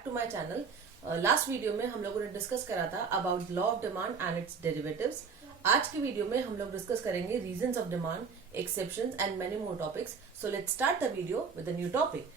Back to my channel. Last video में हम लोगों ने डिस्कस करा था about law of demand and its derivatives. आज की वीडियो में हम लोग डिस्कस करेंगे reasons of demand, exceptions and many more topics. So let's start the video with a new topic.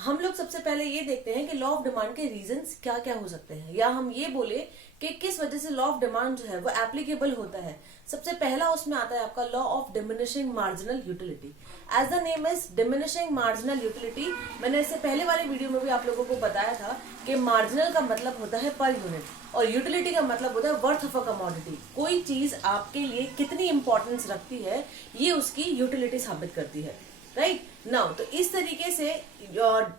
हम लोग सबसे पहले ये देखते हैं कि लॉ ऑफ डिमांड के रीजंस क्या क्या हो सकते हैं, या हम ये बोले कि किस वजह से लॉ ऑफ डिमांड जो है वो एप्लीकेबल होता है। सबसे पहला उसमें आता है आपका law of diminishing marginal utility. As the name is diminishing marginal utility. मैंने इससे पहले वाले वीडियो में भी आप लोगों को बताया था कि मार्जिनल का मतलब होता है पर यूनिट और यूटिलिटी का मतलब होता है वर्थ ऑफ अ कमोडिटी। कोई चीज आपके लिए कितनी इंपॉर्टेंस रखती है ये उसकी यूटिलिटी साबित करती है, राइट नाउ। तो इस तरीके से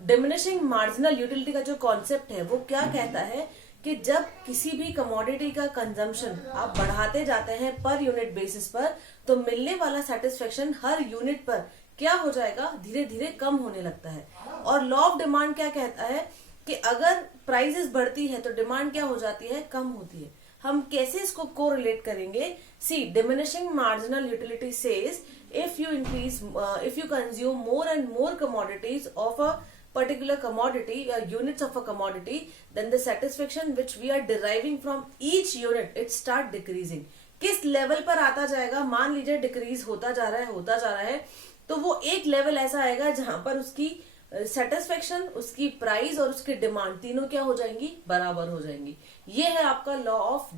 डिमिनिशिंग मार्जिनल यूटिलिटी का जो कॉन्सेप्ट है वो क्या कहता है कि जब किसी भी कमोडिटी का कंजम्पशन आप बढ़ाते जाते हैं पर यूनिट बेसिस पर, तो मिलने वाला सेटिस्फेक्शन हर यूनिट पर क्या हो जाएगा, धीरे धीरे कम होने लगता है। और लॉ ऑफ डिमांड क्या कहता है कि अगर प्राइसेस बढ़ती है तो डिमांड क्या हो जाती है, कम होती है। हम कैसे इसको कोरिलेट करेंगे? See diminishing marginal utility says if you consume more and more commodities of a particular commodity or units of a commodity, then the satisfaction which we are deriving from each unit it start decreasing। किस level पर आता जाएगा? मान लीजिए decrease होता जा रहा है, तो वो एक लेवल ऐसा आएगा जहां पर उसकी सेटिस्फेक्शन, उसकी प्राइस और उसकी डिमांड तीनों क्या हो जाएंगी, बराबर हो जाएंगी। ये है आपका law of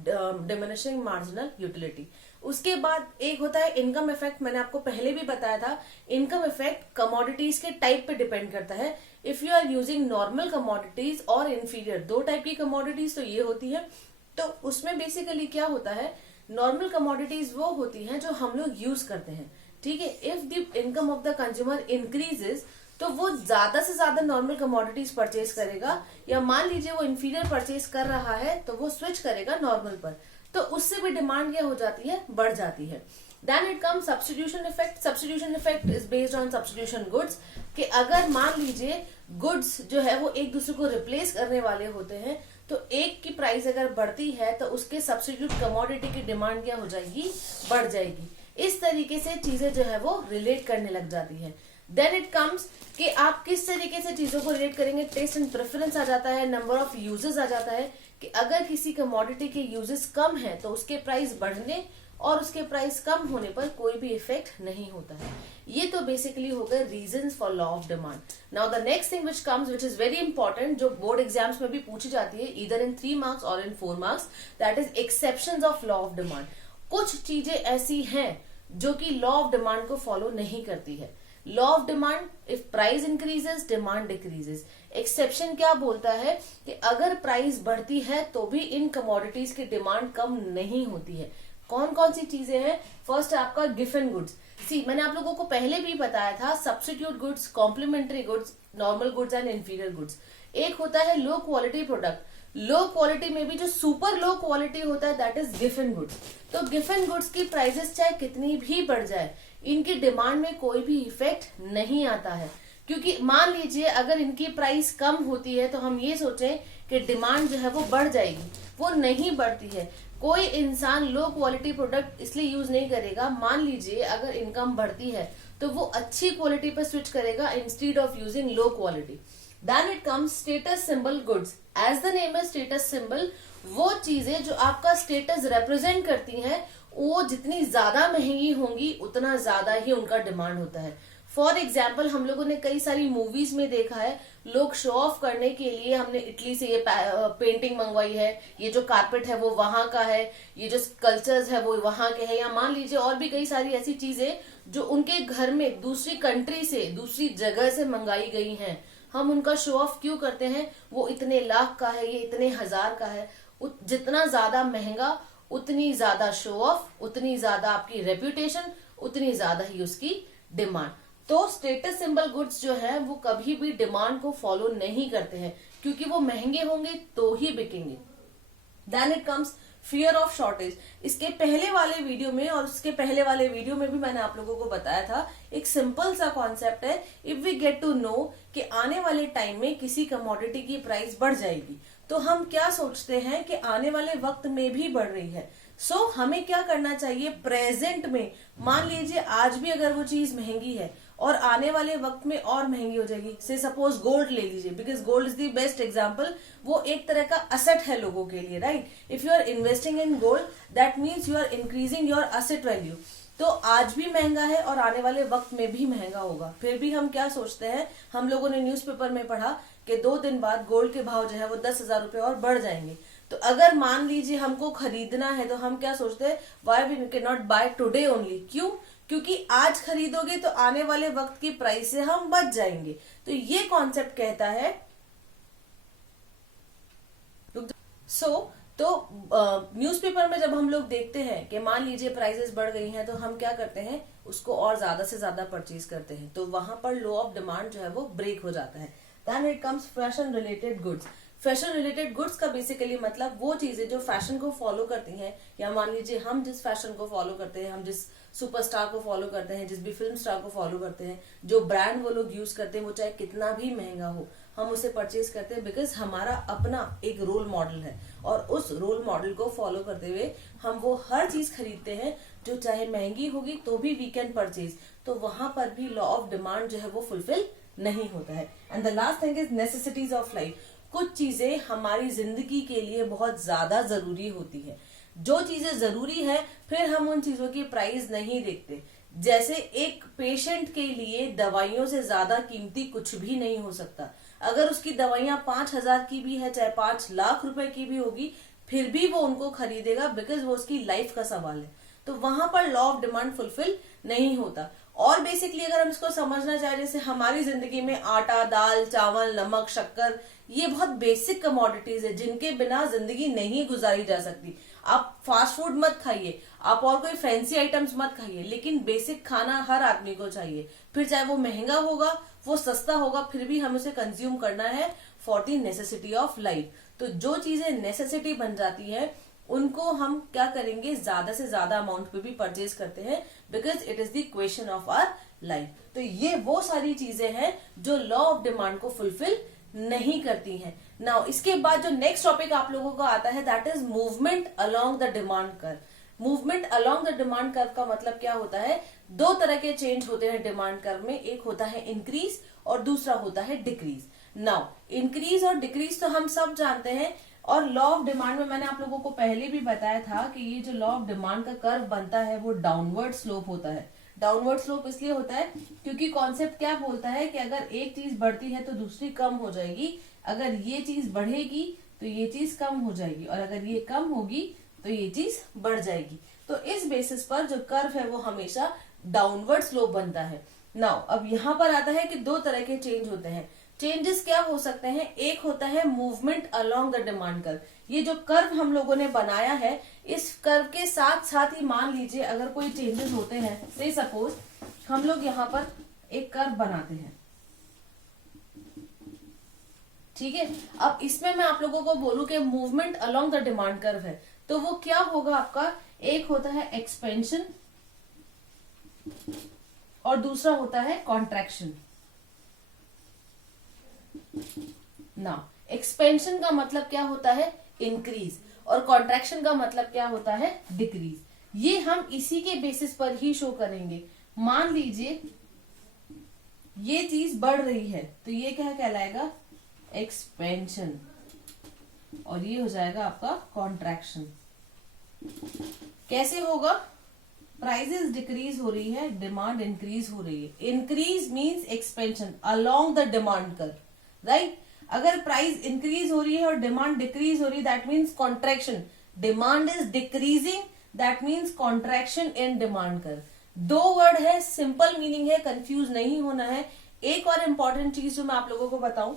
diminishing marginal utility. उसके बाद एक होता है इनकम इफेक्ट। मैंने आपको पहले भी बताया था, इनकम इफेक्ट कमोडिटीज के टाइप पे डिपेंड करता है। If you are using normal commodities और इंफीरियर, दो टाइप की कमोडिटीज तो ये होती है। तो उसमें बेसिकली क्या होता है, नॉर्मल कमोडिटीज वो होती हैं जो हम लोग यूज करते हैं, ठीक है। If the income of the consumer increases तो वो ज्यादा से ज्यादा नॉर्मल कमोडिटीज परचेज करेगा, या मान लीजिए वो इंफीरियर परचेज कर रहा है तो वो स्विच करेगा नॉर्मल पर, तो उससे भी डिमांड क्या हो जाती है, बढ़ जाती है। Then it come substitution effect. Substitution effect is based on substitution goods, कि अगर मान लीजिए गुड्स जो है वो एक दूसरे को रिप्लेस करने वाले होते हैं, तो एक की प्राइस अगर बढ़ती है तो उसके सब्स्टिट्यूट कमोडिटी की डिमांड क्या हो जाएगी, बढ़ जाएगी। इस तरीके से चीजें जो है वो रिलेट करने लग जाती है। देन इट कम्स कि आप किस तरीके से चीजों को रिलेट करेंगे। टेस्ट एंड प्रेफरेंस आ जाता है, नंबर ऑफ यूजेस आ जाता है, कि अगर किसी कमोडिटी के यूजेस कम है तो उसके प्राइस बढ़ने और उसके प्राइस कम होने पर कोई भी इफेक्ट नहीं होता है। ये तो बेसिकली हो गए reasons for law of demand. Now the next thing which comes which is very important, जो बोर्ड एग्जाम्स में भी पूछी जाती है ईदर इन 3 मार्क्स और इन 4 marks, that is exceptions of law of demand. कुछ चीजें ऐसी हैं जो कि लॉ ऑफ डिमांड को फॉलो नहीं करती है। Law of demand, if price increases demand decreases. Exception क्या बोलता है कि अगर प्राइस बढ़ती है तो भी इन कमोडिटीज की डिमांड कम नहीं होती है। कौन कौन सी चीजें हैं? फर्स्ट है आपका गिवन गुड्स। सी मैंने आप लोगों को पहले भी बताया था, substitute goods, complementary goods, normal goods and inferior goods. एक होता है low quality product. Low quality में भी जो सुपर लो क्वालिटी होता है दैट इज गिवन गुड्स। तो गिवन गुड्स की प्राइसेस चाहे कितनी भी बढ़ जाए, इनकी डिमांड में कोई भी इफेक्ट नहीं आता है। क्योंकि मान लीजिए अगर इनकी प्राइस कम होती है तो हम ये सोचें कि डिमांड जो है वो बढ़ जाएगी, वो नहीं बढ़ती है। कोई इंसान लो क्वालिटी प्रोडक्ट इसलिए यूज नहीं करेगा, मान लीजिए अगर इनकम बढ़ती है तो वो अच्छी क्वालिटी पर स्विच करेगा instead of using low quality. Then it comes status symbol goods. As the name है स्टेटस सिंबल, वो चीजें जो आपका स्टेटस रिप्रेजेंट करती हैं, वो जितनी ज्यादा महंगी होंगी उतना ज्यादा ही उनका डिमांड होता है। फॉर एग्जाम्पल हम लोगों ने कई सारी मूवीज में देखा है, लोग शो ऑफ करने के लिए हमने इटली से ये पेंटिंग मंगवाई है, ये जो कारपेट है वो वहां का है, ये जो स्कल्पचर्स है वो वहां के है, या मान लीजिए और भी कई सारी ऐसी चीजें जो उनके घर में दूसरी कंट्री से, दूसरी जगह से मंगाई गई हैं। हम उनका शो ऑफ क्यों करते हैं? वो इतने लाख का है, ये इतने हजार का है। जितना ज्यादा महंगा उतनी ज्यादा शो ऑफ, उतनी ज्यादा आपकी रेप्यूटेशन, उतनी ज्यादा ही उसकी डिमांड। तो स्टेटस सिंबल गुड्स जो है वो कभी भी डिमांड को फॉलो नहीं करते हैं, क्योंकि वो महंगे होंगे तो ही बिकेंगे। Then it comes fear of shortage. इसके पहले वाले वीडियो में और उसके पहले वाले वीडियो में भी मैंने आप लोगों को बताया था, एक सिंपल सा कॉन्सेप्ट है। If we get to know कि आने वाले टाइम में किसी कमोडिटी की प्राइस बढ़ जाएगी, तो हम क्या सोचते हैं कि आने वाले वक्त में भी बढ़ रही है। हमें क्या करना चाहिए, प्रेजेंट में मान लीजिए आज भी अगर वो चीज महंगी है और आने वाले वक्त में और महंगी हो जाएगी। से सपोज गोल्ड ले लीजिए, because gold is the best example. वो एक तरह का असेट है लोगों के लिए, right. If you are investing in gold that means you are increasing your asset value. तो आज भी महंगा है और आने वाले वक्त में भी महंगा होगा। फिर भी हम क्या सोचते हैं, हम लोगों ने न्यूज़पेपर में पढ़ा कि 2 दिन बाद गोल्ड के भाव जो है वो 10,000 रुपए और बढ़ जाएंगे। तो अगर मान लीजिए हमको खरीदना है तो हम क्या सोचते हैं, why we can not buy today only. क्यों? क्योंकि आज खरीदोगे तो आने वाले वक्त की प्राइस से हम बच जाएंगे। तो ये कॉन्सेप्ट कहता है तो न्यूज़पेपर में जब हम लोग देखते हैं कि मान लीजिए प्राइसेस बढ़ गई हैं, तो हम क्या करते हैं, उसको और ज्यादा से ज्यादा परचेज करते हैं। तो वहां पर लॉ ऑफ डिमांड जो है वो ब्रेक हो जाता है। Then it comes fashion related goods. Fashion related goods का बेसिकली मतलब वो चीजें जो फैशन को फॉलो करती हैं, या मान लीजिए हम जिस फैशन को फॉलो करते हैं, हम जिस सुपरस्टार को फॉलो करते हैं, जिस भी फिल्म स्टार को फॉलो करते हैं, जो ब्रांड वो लोग यूज करते हैं, वो चाहे कितना भी महंगा हो, हम उसे परचेज करते हैं बिकॉज हमारा अपना एक रोल मॉडल है। और उस रोल मॉडल को फॉलो करते हुए हम वो हर चीज खरीदते हैं जो चाहे महंगी होगी तो भी वी कैन परचेज। तो वहां पर भी लॉ ऑफ डिमांड जो है वो फुलफिल नहीं होता है। And the last thing is necessities of life. कुछ चीजें हमारी जिंदगी के लिए बहुत ज्यादा जरूरी होती है। जो चीजें जरूरी है फिर हम उन चीजों की प्राइस नहीं देखते। जैसे एक पेशेंट के लिए दवाइयों से ज्यादा कीमती कुछ भी नहीं हो सकता। अगर उसकी दवाइयां 5,000 की भी है, चाहे 5 लाख रुपए की भी होगी, फिर भी वो उनको खरीदेगा बिकॉज वो उसकी लाइफ का सवाल है। तो वहां पर लॉ ऑफ डिमांड फुलफिल नहीं होता। और बेसिकली अगर हम इसको समझना चाहें, जैसे हमारी जिंदगी में आटा, दाल, चावल, नमक, शक्कर, ये बहुत बेसिक कमोडिटीज है जिनके बिना जिंदगी नहीं गुजारी जा सकती। आप फास्ट फूड मत खाइए, आप और कोई फैंसी आइटम्स मत खाइए, लेकिन बेसिक खाना हर आदमी को चाहिए। फिर चाहे वो महंगा होगा, वो सस्ता होगा, फिर भी हमें उसे कंज्यूम करना है for the necessity of life. तो जो चीजें नेसेसिटी बन जाती है उनको हम क्या करेंगे, ज्यादा से ज्यादा अमाउंट पे भी परचेज करते हैं because it is the question of our life. तो ये वो सारी चीजें हैं जो लॉ ऑफ डिमांड को फुलफिल नहीं करती हैं। नाउ इसके बाद जो नेक्स्ट टॉपिक आप लोगों का आता है that is movement along the demand curve. Movement along the demand curve का मतलब क्या होता है, 2 तरह के चेंज होते हैं डिमांड कर्व में। एक होता है इंक्रीज और दूसरा होता है डिक्रीज। नाउ इंक्रीज और डिक्रीज तो हम सब जानते हैं, और लॉ ऑफ डिमांड में मैंने आप लोगों को पहले भी बताया था कि ये जो लॉ ऑफ डिमांड का कर्व बनता है वो डाउनवर्ड स्लोप होता है। डाउनवर्ड स्लोप इसलिए होता है क्योंकि कॉन्सेप्ट क्या बोलता है कि अगर एक चीज बढ़ती है तो दूसरी कम हो जाएगी, अगर ये चीज बढ़ेगी तो ये चीज कम हो जाएगी, और अगर ये कम होगी तो ये चीज बढ़ जाएगी। तो इस बेसिस पर जो कर्व है वो हमेशा डाउनवर्ड स्लोप बनता है। नाउ अब यहाँ पर आता है कि 2 तरह के चेंज होते हैं। चेंजेस क्या हो सकते हैं, एक होता है movement along the demand curve. ये जो कर्व हम लोगों ने बनाया है, इस कर्व के साथ साथ ही मान लीजिए अगर कोई चेंजेस होते हैं, से सपोज हम लोग यहाँ पर एक कर्व बनाते हैं, ठीक है। अब इसमें मैं आप लोगों को बोलूं कि movement along the demand curve है, तो वो क्या होगा आपका, एक होता है एक्सपेंशन और दूसरा होता है कॉन्ट्रैक्शन। ना एक्सपेंशन का मतलब क्या होता है, इंक्रीज, और कॉन्ट्रैक्शन का मतलब क्या होता है, डिक्रीज। ये हम इसी के बेसिस पर ही शो करेंगे। मान लीजिए ये चीज बढ़ रही है तो ये क्या कहलाएगा, एक्सपेंशन, और ये हो जाएगा आपका कॉन्ट्रैक्शन। कैसे होगा, प्राइसेस डिक्रीज हो रही है, डिमांड इंक्रीज हो रही है। Increase means expansion along the demand curve, right. अगर प्राइस इंक्रीज हो रही है और डिमांड डिक्रीज हो रही है that means contraction. Demand is decreasing that means contraction in demand curve. 2 word है, सिंपल मीनिंग है, कंफ्यूज नहीं होना है। एक और इम्पॉर्टेंट चीज जो मैं आप लोगों को बताऊं,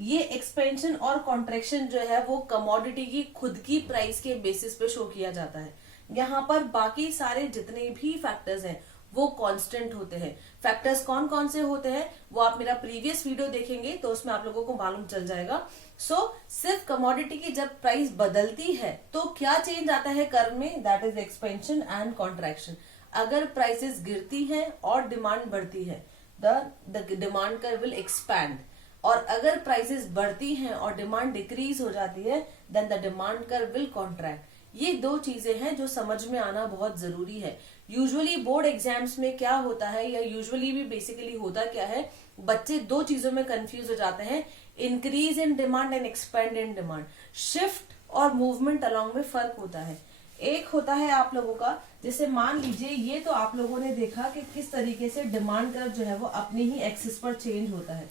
ये एक्सपेंशन और कॉन्ट्रैक्शन जो है वो कमोडिटी की खुद की प्राइस के बेसिस पे शो किया जाता है। यहाँ पर बाकी सारे जितने भी फैक्टर्स हैं वो कांस्टेंट होते हैं। फैक्टर्स कौन कौन से होते हैं वो आप मेरा प्रीवियस वीडियो देखेंगे तो उसमें आप लोगों को मालूम चल जाएगा। सिर्फ कमोडिटी की जब प्राइस बदलती है तो क्या चेंज आता है कर्व में, that is expansion and contraction. अगर प्राइसेस गिरती हैं और डिमांड बढ़ती है, the demand curve will expand. और अगर प्राइसेस बढ़ती हैं और डिमांड डिक्रीज हो जाती है, then the demand curve will contract. ये दो चीजें हैं जो समझ में आना बहुत जरूरी है। यूजुअली बोर्ड एग्जाम्स में क्या होता है, या यूजुअली भी बेसिकली होता क्या है, बच्चे दो चीजों में कंफ्यूज हो जाते हैं, increase in demand and expand in demand. Shift और मूवमेंट अलोंग में फर्क होता है। एक होता है आप लोगों का, जैसे मान लीजिए ये तो आप लोगों ने देखा कि किस तरीके से डिमांड कर्व जो है वो अपनी ही एक्सिस पर चेंज होता है।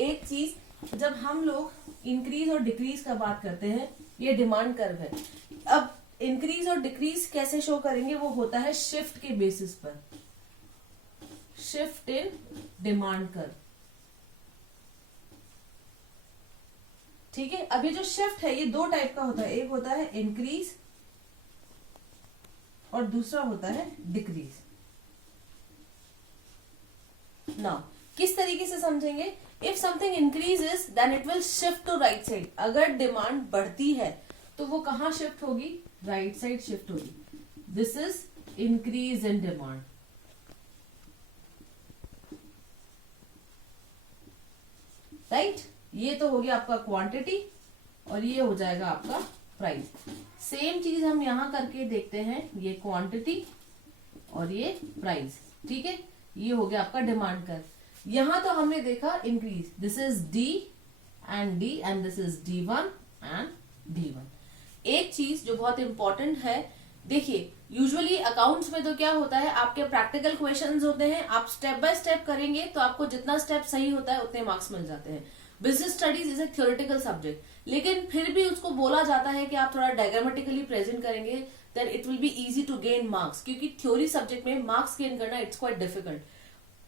एक चीज, जब हम लोग इंक्रीज और डिक्रीज का बात करते हैं, ये डिमांड कर्व है। अब इंक्रीज और डिक्रीज कैसे शो करेंगे, वो होता है शिफ्ट के बेसिस पर, शिफ्ट इन डिमांड कर्व। ठीक है, अब ये जो शिफ्ट है ये दो टाइप का होता है, एक होता है इंक्रीज और दूसरा होता है डिक्रीज। नाउ किस तरीके से समझेंगे, if something increases then it will shift to right side. अगर डिमांड बढ़ती है तो वो कहां शिफ्ट होगी, राइट साइड शिफ्ट होगी। This is increase in demand. Right, ये तो हो गया आपका क्वांटिटी और ये हो जाएगा आपका प्राइस। सेम चीज हम यहां करके देखते हैं, ये क्वांटिटी और ये प्राइस। ठीक है, ये हो गया आपका डिमांड कर्व। यहां तो हमने देखा increase, this is D and this is D1 and D1। एक चीज जो बहुत इंपॉर्टेंट है, देखिए यूजुअली अकाउंट्स में तो क्या होता है, आपके प्रैक्टिकल क्वेश्चंस होते हैं, आप स्टेप बाय स्टेप करेंगे तो आपको जितना स्टेप सही होता है उतने मार्क्स मिल जाते हैं। Business studies is a theoretical subject, लेकिन फिर भी उसको बोला जाता है कि आप थोड़ा डायग्रामेटिकली प्रेजेंट करेंगे then it will be easy to gain marks, क्योंकि थ्योरी सब्जेक्ट में मार्क्स गेन करना इट्स क्वाइट डिफिकल्ट।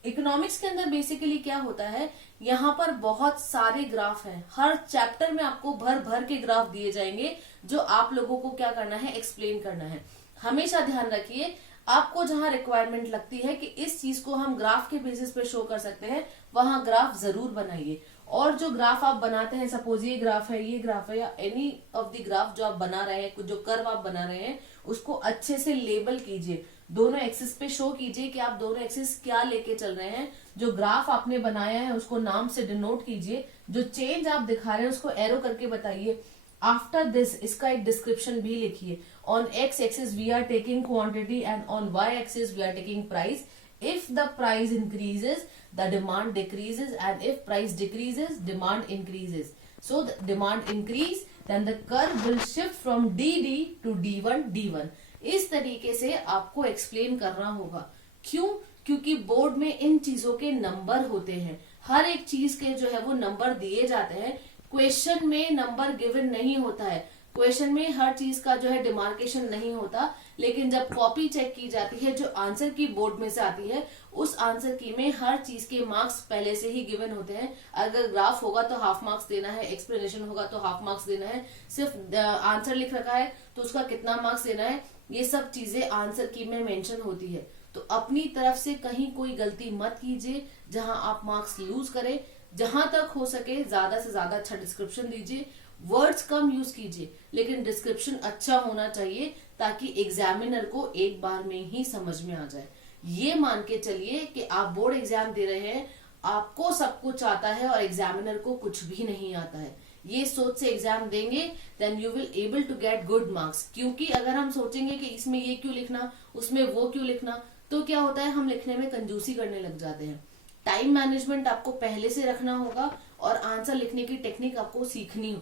इकोनॉमिक्स के अंदर बेसिकली क्या होता है, यहाँ पर बहुत सारे ग्राफ हैं, हर चैप्टर में आपको भर भर के ग्राफ दिए जाएंगे जो आप लोगों को क्या करना है, एक्सप्लेन करना है। हमेशा ध्यान रखिए, आपको जहां रिक्वायरमेंट लगती है कि इस चीज को हम ग्राफ के बेसिस पे शो कर सकते हैं, वहां ग्राफ जरूर बनाइए। और जो ग्राफ आप बनाते हैं, सपोज ये ग्राफ है, ये ग्राफ है, या एनी ऑफ द ग्राफ जो आप बना रहे हैं, जो कर्व आप बना रहे हैं, उसको अच्छे से लेबल कीजिए, दोनों एक्सिस पे शो कीजिए कि आप दोनों एक्सिस क्या लेके चल रहे हैं। जो ग्राफ आपने बनाया है उसको नाम से डिनोट कीजिए, जो चेंज आप दिखा रहे हैं उसको एरो करके बताइए। आफ्टर दिस इसका एक डिस्क्रिप्शन भी लिखिए। On x axis we are taking quantity and on y axis we are taking price. If the price increases, the demand decreases, and if price decreases, demand increases. So the demand increase, then the curve will shift from DD to D1 D1. इस तरीके से आपको explain करना होगा। क्यों? क्योंकि board में इन चीजों के नंबर होते हैं, हर एक चीज के जो है वो नंबर दिए जाते हैं। क्वेश्चन में नंबर गिवन नहीं होता है, क्वेश्चन में हर चीज का जो है डिमार्केशन नहीं होता, लेकिन जब कॉपी चेक की जाती है जो आंसर की बोर्ड में से आती है, उस आंसर की में हर चीज के मार्क्स पहले से ही गिवन होते हैं। अगर ग्राफ होगा तो हाफ मार्क्स देना है, एक्सप्लेनेशन होगा तो हाफ मार्क्स देना है, सिर्फ आंसर लिख रखा है तो उसका कितना मार्क्स देना है, ये सब चीजें आंसर की में मेंशन होती है। तो अपनी तरफ से कहीं कोई गलती मत कीजिए जहां आप मार्क्स लूज करें। जहां तक हो सके ज्यादा से ज्यादा अच्छा डिस्क्रिप्शन दीजिए, वर्ड्स कम यूज कीजिए, लेकिन डिस्क्रिप्शन अच्छा होना चाहिए ताकि एग्जामिनर को एक बार में ही समझ में आ जाए। ये मान के चलिए कि आप बोर्ड एग्जाम दे रहे हैं, आपको सब कुछ आता है और एग्जामिनर को कुछ भी नहीं आता है। ये सोच से एग्जाम देंगे then you will able to get good marks. क्योंकि अगर हम सोचेंगे कि इसमें ये क्यों लिखना, उसमें वो क्यों लिखना, तो क्या होता है, हम लिखने में कंजूसी करने लग जाते हैं। टाइम मैनेजमेंट आपको पहले से रखना होगा और आंसर लिखने की टेक्निक आपको सीखनी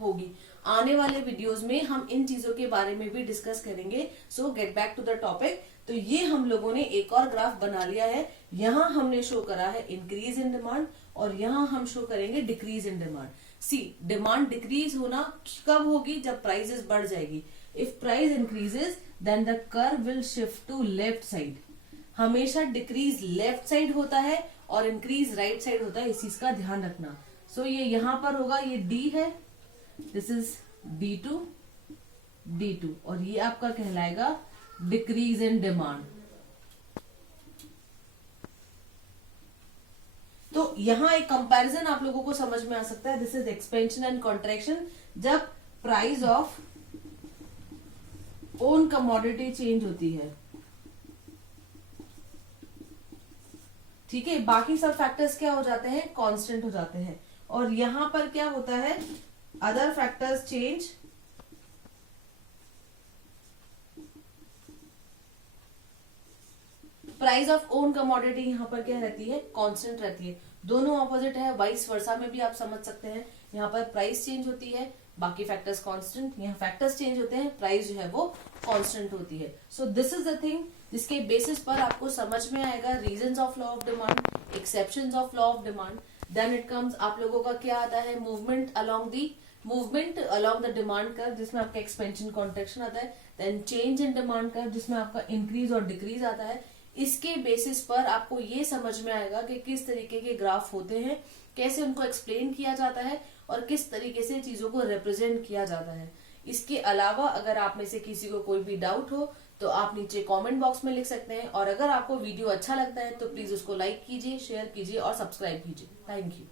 होगी। आने वाले वीडियोस में हम इन चीजों के बारे में भी डिस्कस करेंगे। So get back to the topic. तो ये हम लोगों ने एक और ग्राफ बना लिया है, यहाँ हमने शो करा है इंक्रीज इन डिमांड और यहाँ हम शो करेंगे decrease in demand. See, demand decrease होना कब होगी, जब प्राइसेस बढ़ जाएगी। If price increases then the curve will shift to left side. हमेशा डिक्रीज लेफ्ट साइड होता है और इंक्रीज राइट साइड होता है, इस चीज का ध्यान रखना। सो ये यहाँ पर होगा, ये डी है, दिस इज D2 D2 और ये आपका कहलाएगा डिक्रीज इन डिमांड। तो यहां एक कंपैरिजन आप लोगों को समझ में आ सकता है, this is expansion and contraction. जब price of own commodity change होती है, ठीक है, बाकी सब फैक्टर्स क्या हो जाते हैं, कांस्टेंट हो जाते हैं। और यहां पर क्या होता है, other factors change price of own commodity यहाँ पर क्या रहती है, कांस्टेंट रहती है। दोनों ऑपोजिट है, वाइस वर्सा में भी आप समझ सकते हैं। यहाँ पर प्राइस चेंज होती है, बाकी फैक्टर्स कांस्टेंट, यहाँ फैक्टर्स चेंज होते हैं, प्राइस जो है वो कांस्टेंट होती है। So this is the thing जिसके बेसिस पर आपको समझ में आएगा reasons of law of demand, exceptions of law of demand. Then it comes आप लोगों का क्या आता है, movement along the demand curve जिसमें आपका एक्सपेंशन कॉन्ट्रैक्शन आता है। Then change in demand curve जिसमें आपका इंक्रीज और डिक्रीज आता है। इसके बेसिस पर आपको ये समझ में आएगा कि किस तरीके के ग्राफ होते हैं, कैसे उनको एक्सप्लेन किया जाता है और किस तरीके से चीजों को रिप्रेजेंट किया जाता है। इसके अलावा अगर आप में से किसी को कोई भी डाउट हो तो आप नीचे कमेंट बॉक्स में लिख सकते हैं, और अगर आपको वीडियो अच्छा लगता है तो प्लीज उसको लाइक कीजिए, शेयर कीजिए और सब्सक्राइब कीजिए। Thank you.